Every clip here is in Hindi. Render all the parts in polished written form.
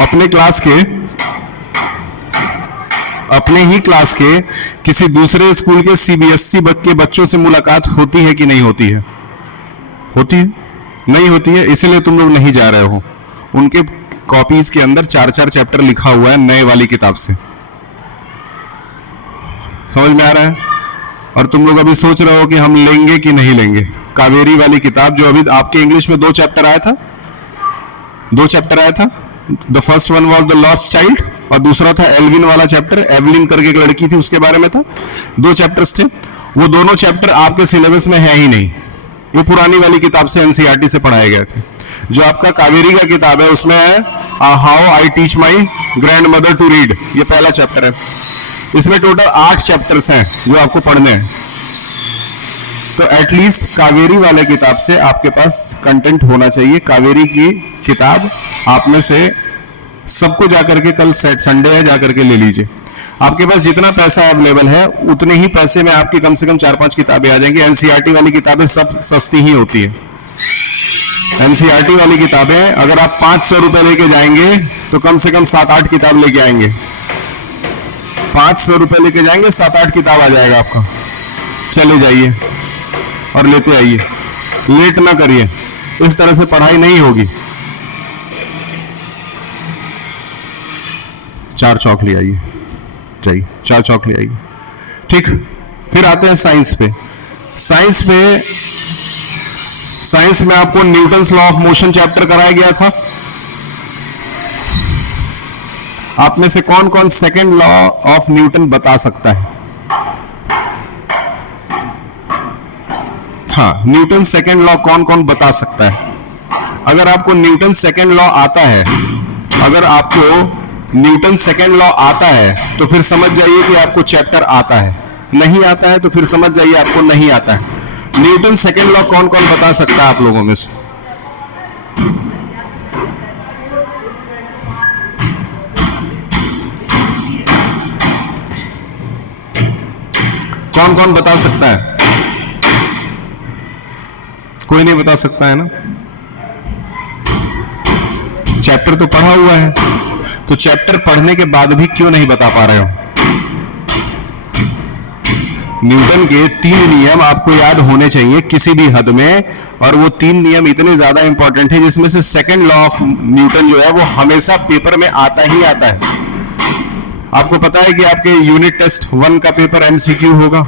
अपने ही क्लास के किसी दूसरे स्कूल के सीबीएसई के बच्चों से मुलाकात होती है कि नहीं होती है? होती है? नहीं होती है, इसलिए तुम लोग नहीं जा रहे हो। उनके कॉपीज के अंदर 4-4 चैप्टर लिखा हुआ है नए वाली किताब से। समझ में आ रहा है? और तुम लोग अभी सोच रहे हो कि हम लेंगे कि नहीं लेंगे। कावेरी वाली किताब जो अभी आपके इंग्लिश में 2 चैप्टर आया था, 2 चैप्टर आया था। The first one was the lost child और दूसरा था एल्विन वाला चैप्टर। एवलिन करके एक लड़की थी, उसके बारे में था। 2 चैप्टर्स थे। वो दोनों चैप्टर आपके सिलेबस में है ही नहीं। वो पुरानी वाली किताब से, एनसीईआरटी से पढ़ाए गए थे। जो आपका कावेरी का किताब है उसमें है how I teach my grandmother to read, ये पहला चैप्टर है। इसमें टोटल 8 चैप्टर्स हैं जो आपको पढ़ने हैं। तो एटलीस्ट कावेरी वाले किताब से आपके पास कंटेंट होना चाहिए। कावेरी की किताब आप में से सबको जाकर के, कल संडे है, जाकर के ले लीजिए। आपके पास जितना पैसा अवेलेबल है उतने ही पैसे में आपकी कम से कम 4-5 किताबें आ जाएंगी। एनसीईआरटी वाली किताबें सब सस्ती ही होती है। एनसीईआरटी वाली किताबें अगर आप 500 रुपए लेके जाएंगे तो कम से कम 7-8 किताब लेके आएंगे। 500 रुपए लेके जाएंगे, 7-8 किताब आ जाएगा आपका। चले जाइए और लेते आइए, लेट ना करिए। इस तरह से पढ़ाई नहीं होगी। 4 चौक ले आइए, चाहिए 4 चौक ले आइए। ठीक, फिर आते हैं साइंस पे। साइंस में आपको Newton's law of motion chapter कराया गया था। आप में से कौन कौन सेकंड लॉ ऑफ न्यूटन बता सकता है? हाँ, न्यूटन सेकंड लॉ कौन कौन बता सकता है? अगर आपको न्यूटन सेकंड लॉ आता है, तो फिर समझ जाइए कि आपको चैप्टर आता है। नहीं आता है तो फिर समझ जाइए आपको नहीं आता है। न्यूटन सेकंड लॉ कौन कौन बता सकता है आप लोगों में से? कौन कौन बता सकता है? कोई नहीं बता सकता है ना। चैप्टर तो पढ़ा हुआ है, तो चैप्टर पढ़ने के बाद भी क्यों नहीं बता पा रहे हो? न्यूटन के 3 नियम आपको याद होने चाहिए किसी भी हद में, और वो 3 नियम इतने ज्यादा इंपॉर्टेंट हैं जिसमें से सेकंड लॉ ऑफ न्यूटन जो है वो हमेशा पेपर में आता ही आता है। आपको पता है कि आपके यूनिट टेस्ट 1 का पेपर एमसीक्यू होगा?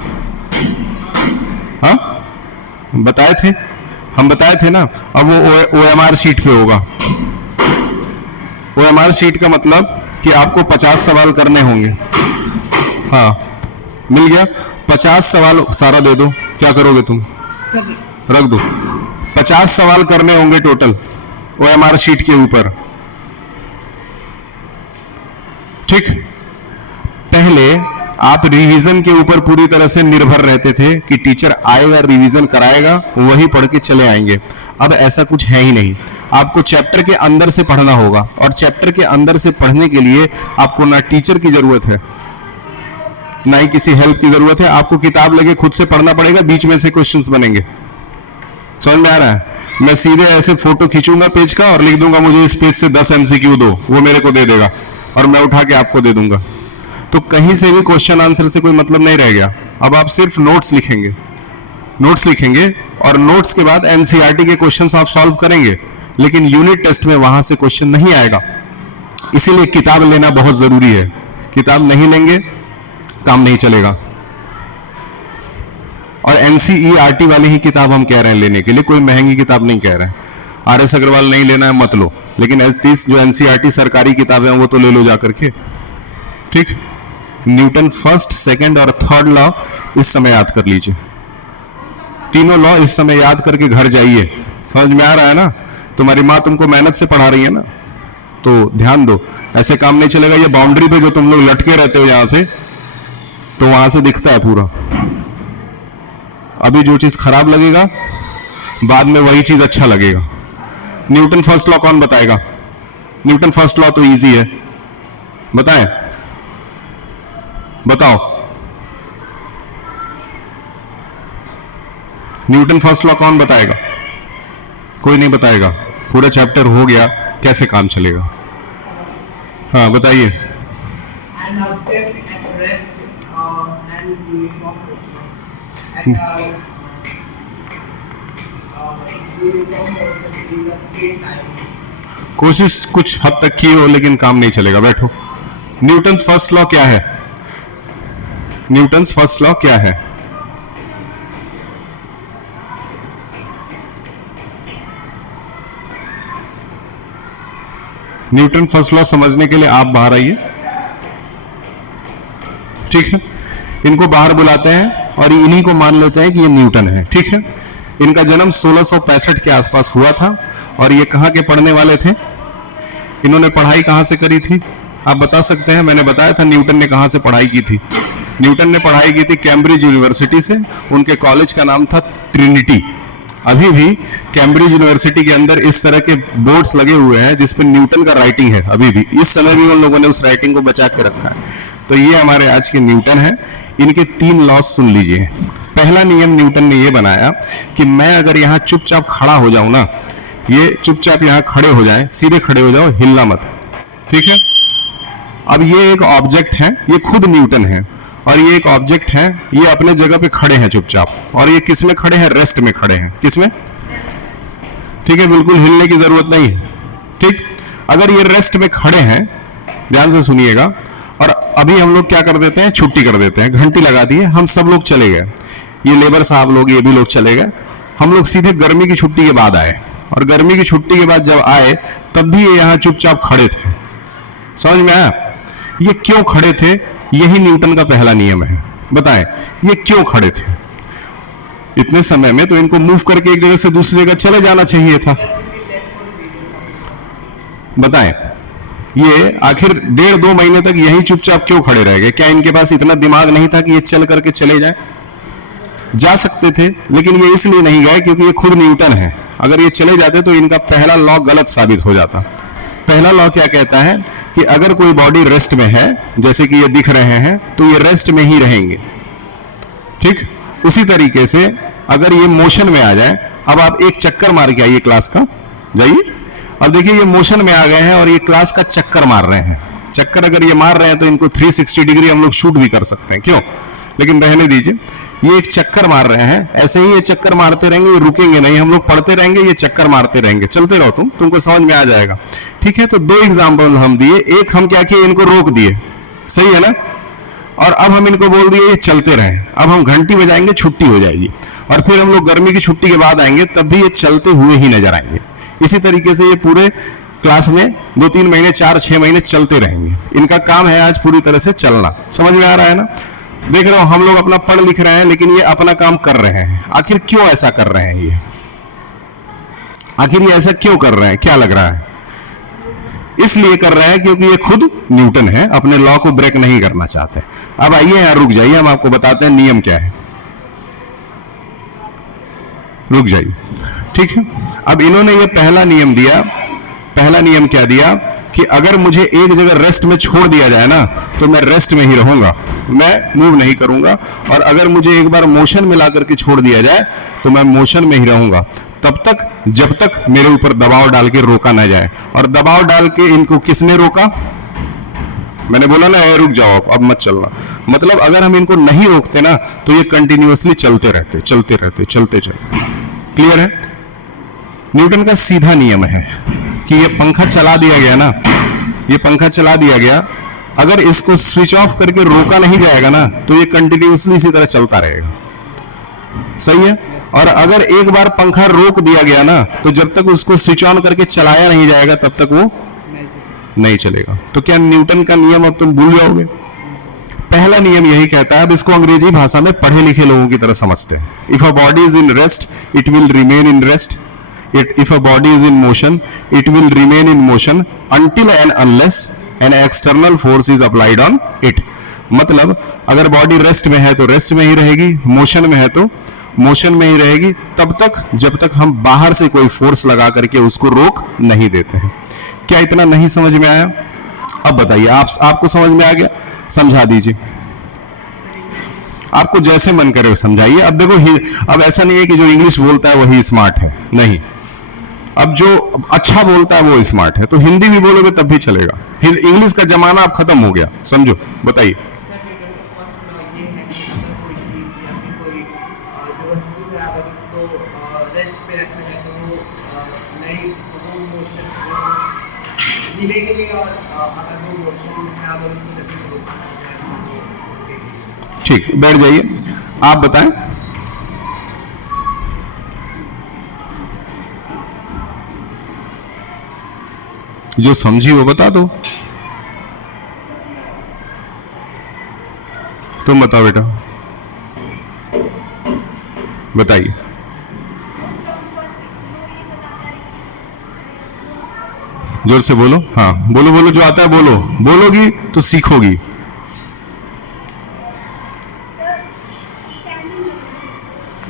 हाँ, बताए थे, हम बताए थे ना। अब वो ओएमआर शीट पे होगा। ओएमआर शीट का मतलब कि आपको 50 सवाल करने होंगे। हाँ, मिल गया। 50 सवाल सारा दे दो, क्या करोगे तुम? रख दो। 50 सवाल करने होंगे टोटल ओएमआर शीट के ऊपर। ठीक, पहले आप रिवीजन के ऊपर पूरी तरह से निर्भर रहते थे कि टीचर आएगा, रिवीजन कराएगा, वही पढ़ के चले आएंगे। अब ऐसा कुछ है ही नहीं। आपको चैप्टर के अंदर से पढ़ना होगा, और चैप्टर के अंदर से पढ़ने के लिए आपको ना टीचर की जरूरत है, ना ही किसी हेल्प की जरूरत है। आपको किताब लेके खुद से पढ़ना पड़ेगा, बीच में से क्वेश्चंस बनेंगे। समझ में आ रहा है? मैं सीधे ऐसे फोटो खींचूंगा पेज का और लिख दूंगा मुझे इस पेज से 10 एमसीक्यू दो, वो मेरे को दे देगा और मैं उठा के आपको दे दूंगा। तो कहीं से भी क्वेश्चन आंसर से कोई मतलब नहीं रह गया। अब आप सिर्फ नोट्स लिखेंगे, और नोट्स के बाद एनसीईआरटी के क्वेश्चंस आप सॉल्व करेंगे, लेकिन यूनिट टेस्ट में वहां से क्वेश्चन नहीं आएगा। इसीलिए किताब लेना बहुत जरूरी है। किताब नहीं लेंगे काम नहीं चलेगा। और एनसीईआरटी वाली ही किताब हम कह रहे हैं लेने के लिए, कोई महंगी किताब नहीं कह रहे हैं। आरएस अग्रवाल नहीं लेना है मत लो, लेकिन एसटीस जो एनसीईआरटी सरकारी किताबें हैं वो तो ले लो जाकर के। ठीक, न्यूटन फर्स्ट, सेकंड और थर्ड लॉ इस समय याद कर लीजिए। तीनों लॉ इस समय याद करके घर जाइए। समझ में आ रहा है ना? तुम्हारी माँ तुमको मेहनत से पढ़ा रही है ना, तो ध्यान दो। ऐसे काम नहीं चलेगा। ये बाउंड्री पे जो तुम लोग लटके रहते हो यहां से, तो वहां से दिखता है पूरा। अभी जो चीज खराब लगेगा बाद में वही चीज अच्छा लगेगा। न्यूटन फर्स्ट लॉ कौन बताएगा? न्यूटन फर्स्ट लॉ तो इजी है, बताएं, बताओ। न्यूटन फर्स्ट लॉ कौन बताएगा? कोई नहीं बताएगा। पूरा चैप्टर हो गया, कैसे काम चलेगा? हाँ बताइए। An object at rest and uniform motion. Uniform motion is a straight line. कोशिश कुछ हद तक की हो लेकिन काम नहीं चलेगा, बैठो। न्यूटन फर्स्ट लॉ क्या है? न्यूटन फर्स्ट लॉ क्या है? न्यूटन फर्स्ट लॉ समझने के लिए आप बाहर आइए, ठीक है। इनको बाहर बुलाते हैं और इन्हीं को मान लेते हैं कि ये न्यूटन है, ठीक है। इनका जन्म 1665 के आसपास हुआ था और ये कहाँ के पढ़ने वाले थे? इन्होंने पढ़ाई कहाँ से करी थी आप बता सकते हैं? मैंने बताया था न्यूटन ने कहाँ से पढ़ाई की थी। न्यूटन ने पढ़ाई की थी कैम्ब्रिज यूनिवर्सिटी से। उनके कॉलेज का नाम था ट्रिनिटी। अभी भी कैम्ब्रिज यूनिवर्सिटी के अंदर इस तरह के बोर्ड्स लगे हुए हैं जिसपे न्यूटन का राइटिंग है। अभी भी इस समय भी उन लोगों ने उस राइटिंग को बचा के रखा है। तो ये हमारे आज के न्यूटन है। इनके 3 लॉज सुन लीजिए। पहला नियम न्यूटन ने ये बनाया कि मैं अगर यहाँ चुपचाप खड़ा हो जाऊं ना, ये चुपचाप यहाँ खड़े हो जाए, सीधे खड़े हो जाओ, हिलना मत, ठीक है। अब ये एक ऑब्जेक्ट है, ये खुद न्यूटन है और ये एक ऑब्जेक्ट है, ये अपने जगह पे खड़े हैं चुपचाप। और ये किस में खड़े हैं? रेस्ट में खड़े हैं। किस में? ठीक है, बिल्कुल हिलने की जरूरत नहीं है, ठीक। अगर ये रेस्ट में खड़े हैं, ध्यान से सुनिएगा, और अभी हम लोग क्या कर देते हैं? छुट्टी कर देते हैं, घंटी लगा दी है, हम सब लोग चले गए, ये लेबर साहब लोग, ये भी लोग चले गए। हम लोग सीधे गर्मी की छुट्टी के बाद आए और गर्मी की छुट्टी के बाद जब आए तब भी ये यहाँ चुपचाप खड़े थे। समझ में आया? ये क्यों खड़े थे? यही न्यूटन का पहला नियम है। बताएं ये क्यों खड़े थे? इतने समय में तो इनको मूव करके एक जगह से दूसरी जगह चले जाना चाहिए था। बताएं ये आखिर 1.5-2 महीने तक यही चुपचाप क्यों खड़े रह गए? क्या इनके पास इतना दिमाग नहीं था कि ये चल करके चले जाए? जा सकते थे, लेकिन ये इसलिए नहीं गए क्योंकि ये खुद न्यूटन है। अगर ये चले जाते तो इनका पहला लॉ गलत साबित हो जाता। पहला लॉ क्या कहता है कि अगर कोई बॉडी रेस्ट में है, जैसे कि ये दिख रहे हैं, तो ये रेस्ट में ही रहेंगे, ठीक। उसी तरीके से अगर ये मोशन में आ जाए, अब आप एक चक्कर मार के आइए क्लास का, जाइए। अब देखिए ये मोशन में आ गए हैं और ये क्लास का चक्कर मार रहे हैं। चक्कर अगर ये मार रहे हैं तो इनको 360 डिग्री हम लोग शूट भी कर सकते हैं, क्यों? लेकिन रहने दीजिए। ये एक चक्कर मार रहे हैं, ऐसे ही ये चक्कर मारते रहेंगे, ये रुकेंगे नहीं, हम लोग पढ़ते रहेंगे, ये चक्कर मारते रहेंगे। चलते रहो, तुमको समझ में आ जाएगा, ठीक है। तो 2 एग्जाम्पल हम दिए, एक हम क्या किए? इनको रोक दिए, सही है ना। और अब हम इनको बोल दिए ये चलते रहें। अब हम घंटी बजाएंगे, छुट्टी हो जाएगी, और फिर हम लोग गर्मी की छुट्टी के बाद आएंगे, तब भी ये चलते हुए ही नजर आएंगे। इसी तरीके से ये पूरे क्लास में 2-3 महीने, 4-6 महीने चलते रहेंगे। इनका काम है आज पूरी तरह से चलना। समझ में आ रहा है ना? देख रहे हो हम लोग अपना पढ़ लिख रहे हैं, लेकिन ये अपना काम कर रहे हैं। आखिर क्यों ऐसा कर रहे हैं ये? आखिर ये ऐसा क्यों कर रहे हैं? क्या लग रहा है? इसलिए कर रहे हैं क्योंकि ये खुद न्यूटन है, अपने लॉ को ब्रेक नहीं करना चाहते। अब आइए यहाँ रुक जाइए, हम आपको बताते हैं नियम क्या है। रुक जाइए, ठीक है। अब इन्होंने ये पहला नियम दिया। पहला नियम क्या दिया कि अगर मुझे एक जगह रेस्ट में छोड़ दिया जाए ना, तो मैं रेस्ट में ही रहूंगा, मैं मूव नहीं करूंगा। और अगर मुझे एक बार मोशन में ला करके छोड़ दिया जाए तो मैं मोशन में ही रहूंगा, तब तक जब तक मेरे ऊपर दबाव डाल के रोका ना जाए। और दबाव डाल के इनको किसने रोका? मैंने बोला ना, रुक जाओ अब मत चलना। मतलब अगर हम इनको नहीं रोकते ना, तो ये कंटिन्यूअसली चलते रहते, चलते रहते, चलते चलते। क्लियर है? न्यूटन का सीधा नियम है कि ये पंखा चला दिया गया ना, ये पंखा चला दिया गया, अगर इसको स्विच ऑफ करके रोका नहीं जाएगा ना, तो ये कंटिन्यूअसली इसी तरह चलता रहेगा। सही है? और अगर एक बार पंखा रोक दिया गया ना, तो जब तक उसको स्विच ऑन करके चलाया नहीं जाएगा तब तक वो नहीं चलेगा। तो क्या न्यूटन का नियम अब तुम भूल जाओगे? पहला नियम यही कहता है। अब इसको अंग्रेजी भाषा में पढ़े लिखे लोगों की तरह समझते हैं। If a body is in rest it will remain in rest, if a body is in motion it will remain in motion until and unless an external force is applied on it। मतलब अगर बॉडी रेस्ट में है तो रेस्ट में ही रहेगी, मोशन में है तो मोशन में ही रहेगी, तब तक जब तक हम बाहर से कोई फोर्स लगा करके उसको रोक नहीं देते हैं। क्या इतना नहीं समझ में आया? अब बताइए, आपको समझ में आ गया? समझा दीजिए, आपको जैसे मन करे समझाइए। अब देखो अब ऐसा नहीं है कि जो इंग्लिश बोलता है वही स्मार्ट है, नहीं। अब जो अच्छा बोलता है वो स्मार्ट है, तो हिंदी भी बोलोगे तब भी चलेगा। इंग्लिश का जमाना अब खत्म हो गया, समझो। बताइए। सर न्यूटन का फर्स्ट लॉ ये है कि अगर कोई चीज़ या फिर कोई जो वस्तु है अगर उसको रेस्ट पे रखा जाए तो वो मोशन हिलेगी और अगर वो मोशन है अगर उसको जैसे रोका जाए तो रुकेगी। ठीक, बैठ जाइए। आप बताएं। जो समझी वो बता दो। तुम बताओ बेटा, बताइए। जोर से बोलो। हाँ बोलो बोलो, जो आता है बोलो। बोलोगी तो सीखोगी।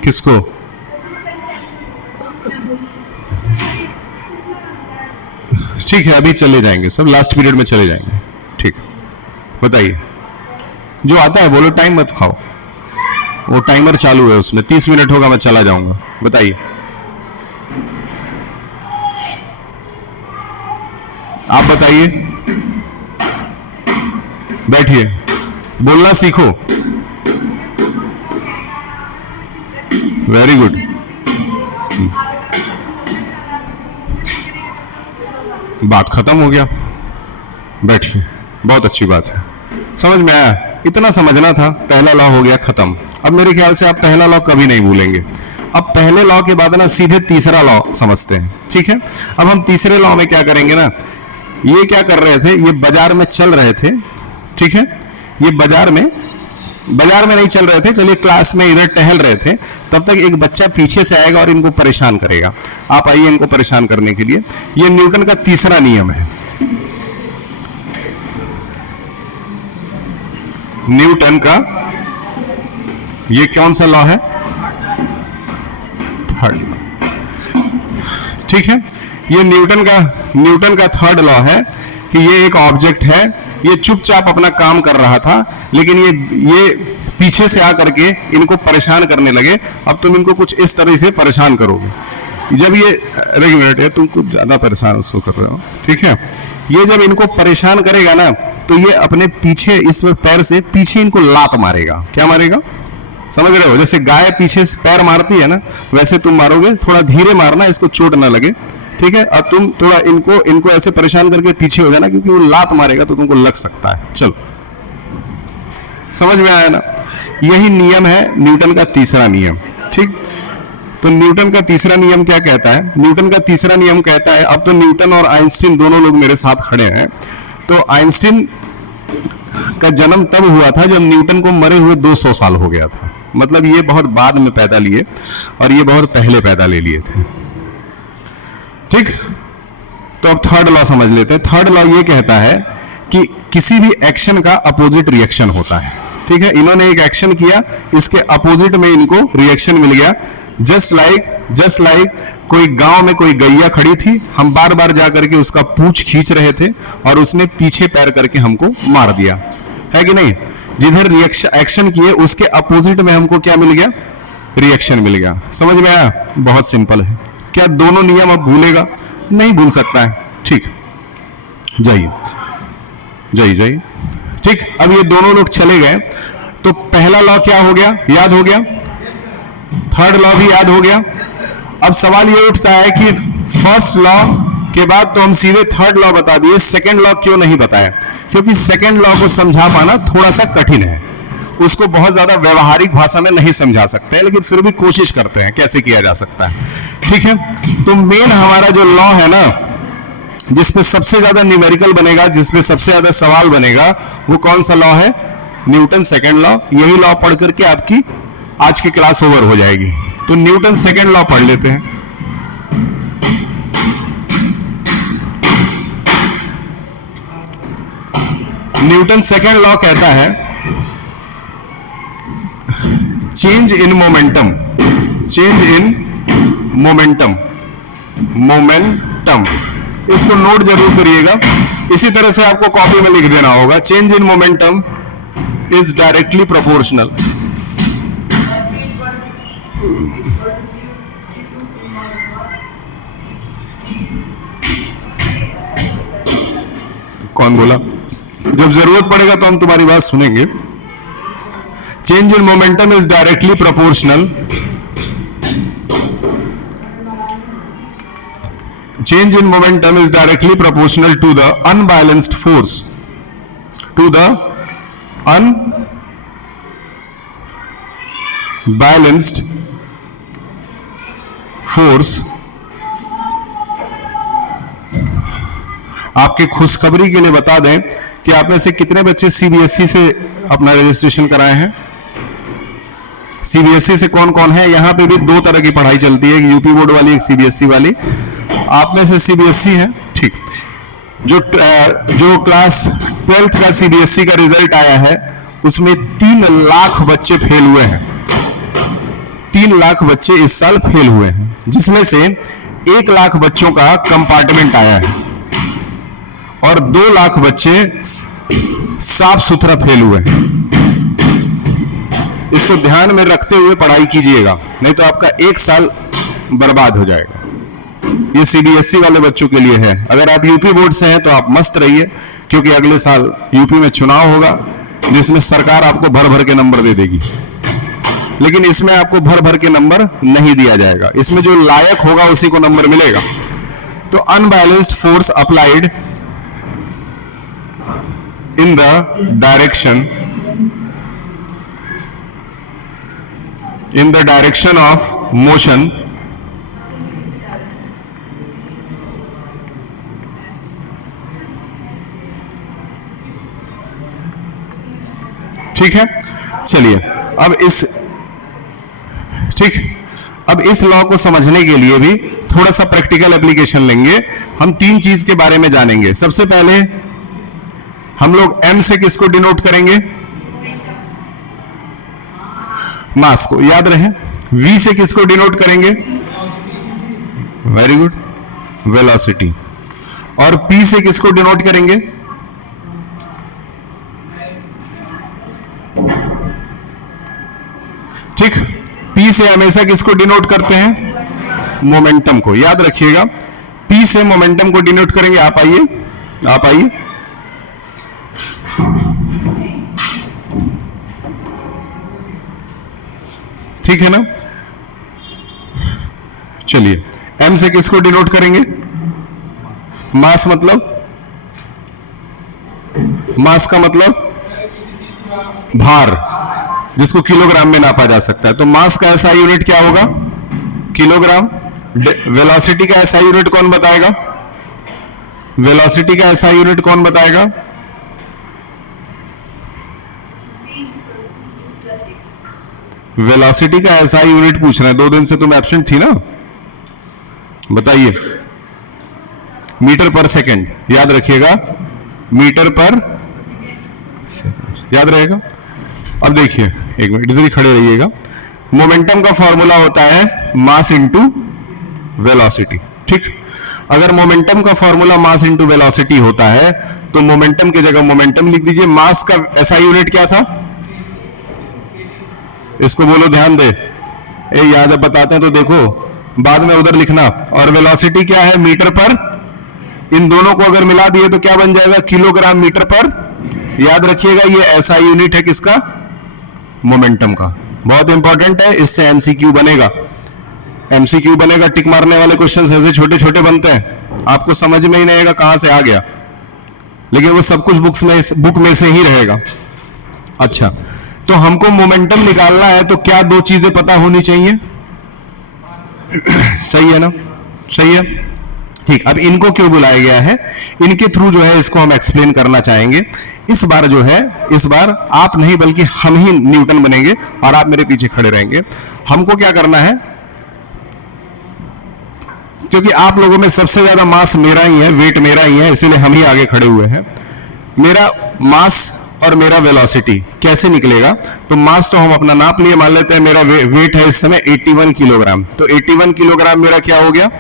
किसको? ठीक है, अभी चले जाएंगे सब, लास्ट पीरियड में चले जाएंगे। ठीक, बताइए। जो आता है बोलो, टाइम मत खाओ। वो टाइमर चालू है, उसमें 30 मिनट होगा, मैं चला जाऊंगा। बताइए। आप बताइए, बैठिए, बोलना सीखो। Very good. बात खत्म हो गया, बैठिए, बहुत अच्छी बात है। समझ में आया? इतना समझना था, पहला लॉ हो गया खत्म। अब मेरे ख्याल से आप पहला लॉ कभी नहीं भूलेंगे। अब पहले लॉ के बाद ना सीधे तीसरा लॉ समझते हैं, ठीक है? अब हम तीसरे लॉ में क्या करेंगे ना, ये क्या कर रहे थे, ये बाजार में चल रहे थे, ठीक है? ये बाजार में नहीं चल रहे थे, चलिए क्लास में इधर टहल रहे थे, तब तक एक बच्चा पीछे से आएगा और इनको परेशान करेगा। आप आइए इनको परेशान करने के लिए। ये न्यूटन का तीसरा नियम है। न्यूटन का ये कौन सा लॉ है? थर्ड, ठीक है? ये न्यूटन का थर्ड लॉ है कि ये एक ऑब्जेक्ट है, ये चुपचाप अपना काम कर रहा था, लेकिन ये पीछे से आकर के इनको परेशान करने लगे। अब तुम इनको कुछ इस तरह से परेशान करोगे। जब ये एक मिनट है, तुम कुछ ज्यादा परेशान उसको कर रहे हो, ठीक है? ये जब इनको परेशान करेगा ना, तो ये अपने पीछे इस पैर से पीछे इनको लात मारेगा। क्या मारेगा? समझ रहे हो? जैसे गाय पीछे से पैर मारती है ना, वैसे तुम मारोगे। थोड़ा धीरे मारना, इसको चोट ना लगे, ठीक है? अब तुम थोड़ा इनको ऐसे परेशान करके पीछे हो जाना, क्योंकि वो लात मारेगा तो तुमको लग सकता है। चलो, समझ में आया ना? यही नियम है न्यूटन का तीसरा नियम, ठीक? तो न्यूटन का तीसरा नियम क्या कहता है? न्यूटन का तीसरा नियम कहता है, अब तो न्यूटन और आइंस्टीन दोनों लोग मेरे साथ खड़े हैं। तो आइंस्टीन का जन्म तब हुआ था जब न्यूटन को मरे हुए 200 साल हो गया था। मतलब ये बहुत बाद में पैदा लिए और ये बहुत पहले पैदा ले लिए थे, ठीक? तो अब थर्ड लॉ समझ लेते हैं। थर्ड लॉ ये कहता है कि किसी भी एक्शन का अपोजिट रिएक्शन होता है, ठीक है? इन्होंने एक एक्शन किया, इसके अपोजिट में इनको रिएक्शन मिल गया। जस्ट लाइक कोई गांव में कोई गैया खड़ी थी, हम बार बार जाकर के उसका पूंछ खींच रहे थे और उसने पीछे पैर करके हमको मार दिया, है कि नहीं? जिधर एक्शन किए उसके अपोजिट में हमको क्या मिल गया? रिएक्शन मिल गया। समझ में आया? बहुत सिंपल है। क्या दोनों नियम अब भूलेगा? नहीं भूल सकता है, ठीक? जाइए, ठीक? अब ये दोनों लोग चले गए, तो पहला लॉ क्या हो गया? याद हो गया। थर्ड लॉ भी याद हो गया। अब सवाल ये उठता है कि फर्स्ट लॉ के बाद तो हम सीधे थर्ड लॉ बता दिए, सेकंड लॉ क्यों नहीं बताया? क्योंकि सेकंड लॉ को समझा पाना थोड़ा सा कठिन है, उसको बहुत ज्यादा व्यवहारिक भाषा में नहीं समझा सकते हैं, लेकिन फिर भी कोशिश करते हैं कैसे किया जा सकता है, ठीक है? तो मेन हमारा जो लॉ है ना, जिसपे सबसे ज्यादा न्यूमेरिकल बनेगा, जिसपे सबसे ज्यादा सवाल बनेगा, वो कौन सा लॉ है? Newton second law. यही लॉ पढ़ करके आपकी आज की क्लास ओवर हो जाएगी। तो न्यूटन सेकंड लॉ पढ़ लेते हैं। न्यूटन सेकंड लॉ कहता है चेंज इन मोमेंटम। इसको नोट जरूर करिएगा। इसी तरह से आपको कॉपी में लिख देना होगा, change in momentum is directly proportional. कौन बोला? जब जरूरत पड़ेगा तो हम तुम्हारी बात सुनेंगे। Change in momentum is directly proportional, change in momentum is directly proportional to the unbalanced force, to the unbalanced force। आपके खुशखबरी के लिए बता दें कि आप में से कितने बच्चे सीबीएसई से अपना रजिस्ट्रेशन कराए हैं? सीबीएसई से कौन कौन है? यहां पे भी दो तरह की पढ़ाई चलती है, एक यूपी बोर्ड वाली, एक सीबीएसई वाली। आप में से सीबीएसई है, ठीक। जो क्लास 12th का सीबीएसई का रिजल्ट आया है उसमें 3 लाख बच्चे फेल हुए हैं। 3 लाख बच्चे इस साल फेल हुए हैं, जिसमें से 1 लाख बच्चों का कंपार्टमेंट आया है और 2 लाख बच्चे साफ सुथरा फेल हुए हैं। इसको ध्यान में रखते हुए पढ़ाई कीजिएगा, नहीं तो आपका 1 साल बर्बाद हो जाएगा। ये सीबीएसई वाले बच्चों के लिए है। अगर आप यूपी बोर्ड से हैं तो आप मस्त रहिए, क्योंकि अगले साल यूपी में चुनाव होगा जिसमें सरकार आपको भर भर के नंबर दे देगी, लेकिन इसमें आपको भर भर के नंबर नहीं दिया जाएगा। इसमें जो लायक होगा उसी को नंबर मिलेगा। तो unbalanced force applied in the direction of motion ठीक है। चलिए अब इस लॉ को समझने के लिए भी थोड़ा सा प्रैक्टिकल एप्लीकेशन लेंगे। हम 3 चीज के बारे में जानेंगे। सबसे पहले हम लोग m से किसको डिनोट करेंगे? मास को, याद रहे। v से किसको डिनोट करेंगे? Very good, velocity. और p से किसको डिनोट करेंगे? ठीक, P से हमेशा किसको डिनोट करते हैं? मोमेंटम को। याद रखिएगा, P से मोमेंटम को डिनोट करेंगे। आप आइए। ठीक है ना? चलिए, M से किसको डिनोट करेंगे? मास का मतलब भार, जिसको किलोग्राम में नापा जा सकता है। तो मास का ऐसा यूनिट क्या होगा? किलोग्राम। वेलोसिटी का ऐसा यूनिट कौन बताएगा? वेलोसिटी का ऐसा यूनिट कौन बताएगा? वेलोसिटी का ऐसा यूनिट पूछ रहे हैं। 2 दिन से तुम एब्सेंट थी ना, बताइए। मीटर पर सेकंड, याद रखिएगा, मीटर पर याद रहेगा। अब देखिए, 1 मिनट इधर ही खड़े रहिएगा। मोमेंटम का फॉर्मूला होता है मास इंटू वेलोसिटी। ठीक, अगर मोमेंटम का फॉर्मूला मास इंटू वेलोसिटी होता है तो मोमेंटम की जगह मोमेंटम लिख दीजिए। मास का ऐसा यूनिट क्या था? इसको बोलो, ध्यान दे। याद बताते हैं तो देखो, बाद में उधर लिखना। और वेलोसिटी क्या है? मीटर पर। इन दोनों को अगर मिला दिए तो क्या बन जाएगा? किलोग्राम मीटर पर। याद रखिएगा, ये ऐसा यूनिट है किसका? मोमेंटम का। बहुत इंपॉर्टेंट है, इससे एमसीक्यू बनेगा। एमसीक्यू बनेगा, टिक मारने वाले क्वेश्चन ऐसे छोटे छोटे बनते हैं, आपको समझ में ही नहीं आएगा कहां से आ गया, लेकिन वो सब कुछ बुक में से ही रहेगा। अच्छा, तो हमको मोमेंटम निकालना है तो क्या 2 चीजें पता होनी चाहिए? सही है ना? सही है, ठीक। अब इनको क्यों बुलाया गया है, इनके थ्रू जो है इसको हम एक्सप्लेन करना चाहेंगे। इस बार जो है, इस बार आप नहीं बल्कि हम ही न्यूटन बनेंगे और आप मेरे पीछे खड़े रहेंगे। हमको क्या करना है, क्योंकि आप लोगों में सबसे ज्यादा मास मेरा ही है, वेट मेरा ही है, इसीलिए हम ही आगे खड़े हुए हैं। मेरा मास और मेरा वेलोसिटी कैसे निकलेगा? तो मास तो हम अपना नाप लिए, मान लेते हैं मेरा वेट है इस समय 81 किलोग्राम। तो 81 किलोग्राम मेरा क्या हो गया?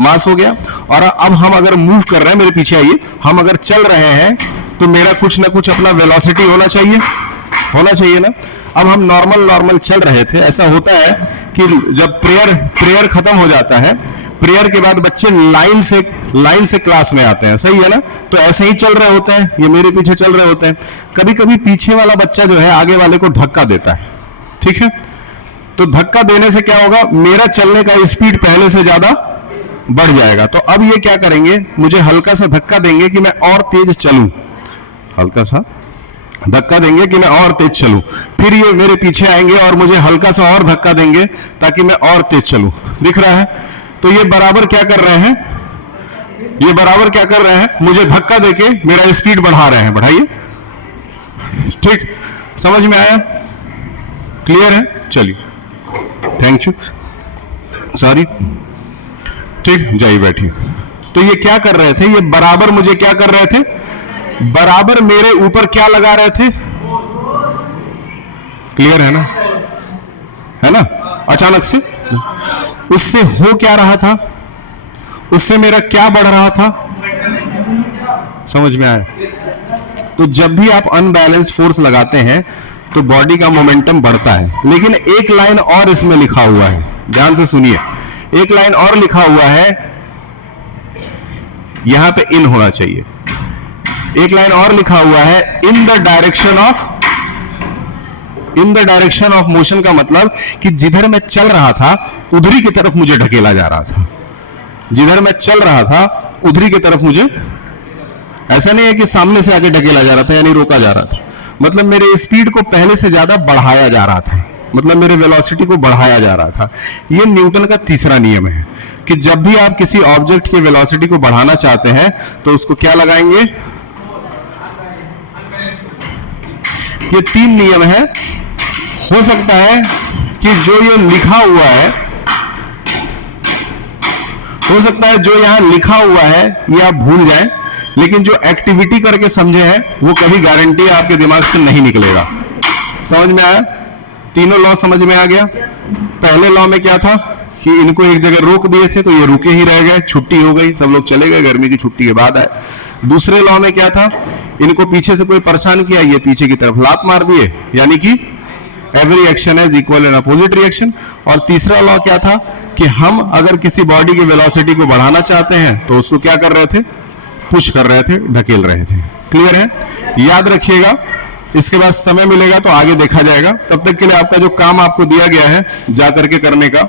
मास हो गया। और अब हम अगर मूव कर रहे हैं, मेरे पीछे आइए, हम अगर चल रहे हैं तो मेरा कुछ ना कुछ अपना वेलोसिटी होना चाहिए ना। अब हम नॉर्मल चल रहे थे। ऐसा होता है कि जब प्रेयर खत्म हो जाता है, प्रेयर के बाद बच्चे लाइन से लाइन से क्लास में आते हैं, सही है ना। तो ऐसे ही चल रहे होते हैं, ये मेरे पीछे चल रहे होते हैं। कभी कभी पीछे वाला बच्चा जो है आगे वाले को धक्का देता है, ठीक है। तो धक्का देने से क्या होगा, मेरा चलने का स्पीड पहले से ज्यादा बढ़ जाएगा। तो अब ये क्या करेंगे, मुझे हल्का सा धक्का देंगे कि मैं और तेज चलूं, हल्का सा धक्का देंगे कि मैं और तेज चलूं। फिर ये मेरे पीछे आएंगे और मुझे हल्का सा और धक्का देंगे ताकि मैं और तेज चलूं। दिख रहा है। तो ये बराबर क्या कर रहे हैं, ये बराबर क्या कर रहे हैं, मुझे धक्का देके मेरा स्पीड बढ़ा रहे हैं। बढ़ाइए, ठीक, समझ में आया, क्लियर है। चलिए, थैंक यू, सॉरी, ठीक, जाइए बैठिए। तो ये क्या कर रहे थे, ये बराबर मुझे क्या कर रहे थे, बराबर मेरे ऊपर क्या लगा रहे थे, क्लियर है ना, है ना। अचानक से उससे हो क्या रहा था, उससे मेरा क्या बढ़ रहा था, समझ में आया। तो जब भी आप अनबैलेंस फोर्स लगाते हैं तो बॉडी का मोमेंटम बढ़ता है। लेकिन एक लाइन और इसमें लिखा हुआ है, ध्यान से सुनिए, एक लाइन और लिखा हुआ है, यहां पे इन होना चाहिए। एक लाइन और लिखा हुआ है, in the direction of, in the direction of motion का मतलब कि जिधर मैं चल रहा था उधरी की तरफ मुझे ढकेला जा रहा था, जिधर मैं चल रहा था उधरी की तरफ मुझे, ऐसा नहीं है कि सामने से आगे ढकेला जा रहा था यानी रोका जा रहा था, मतलब मेरे स्पीड को पहले से ज्यादा बढ़ाया जा रहा था, मतलब मेरे वेलोसिटी को बढ़ाया जा रहा था। यह न्यूटन का तीसरा नियम है कि जब भी आप किसी ऑब्जेक्ट की वेलोसिटी को बढ़ाना चाहते हैं तो उसको क्या लगाएंगे, ये तीन नियम है। हो सकता है कि जो ये लिखा हुआ है, हो सकता है जो यहां लिखा हुआ है ये आप भूल जाएं, लेकिन जो एक्टिविटी करके समझे हैं वो कभी गारंटी आपके दिमाग से नहीं निकलेगा। समझ में आया, तीनों लॉ समझ में आ गया। पहले लॉ में क्या था कि इनको एक जगह रोक दिए थे तो ये रुके ही रह गए, छुट्टी हो गई, सब लोग चले गए, गर्मी की छुट्टी के बाद आए। दूसरे लॉ में क्या था, इनको पीछे से कोई परेशान किया, ये पीछे की तरफ लात मार दिए, यानी कि every action is equal and opposite reaction. और तीसरा लॉ क्या था कि हम अगर किसी बॉडी की वेलोसिटी को बढ़ाना चाहते हैं तो उसको क्या कर रहे थे, पुश कर रहे थे, ढकेल रहे थे। क्लियर है, याद रखिएगा। इसके बाद समय मिलेगा तो आगे देखा जाएगा। तब तक के लिए आपका जो काम आपको दिया गया है जा करके करने का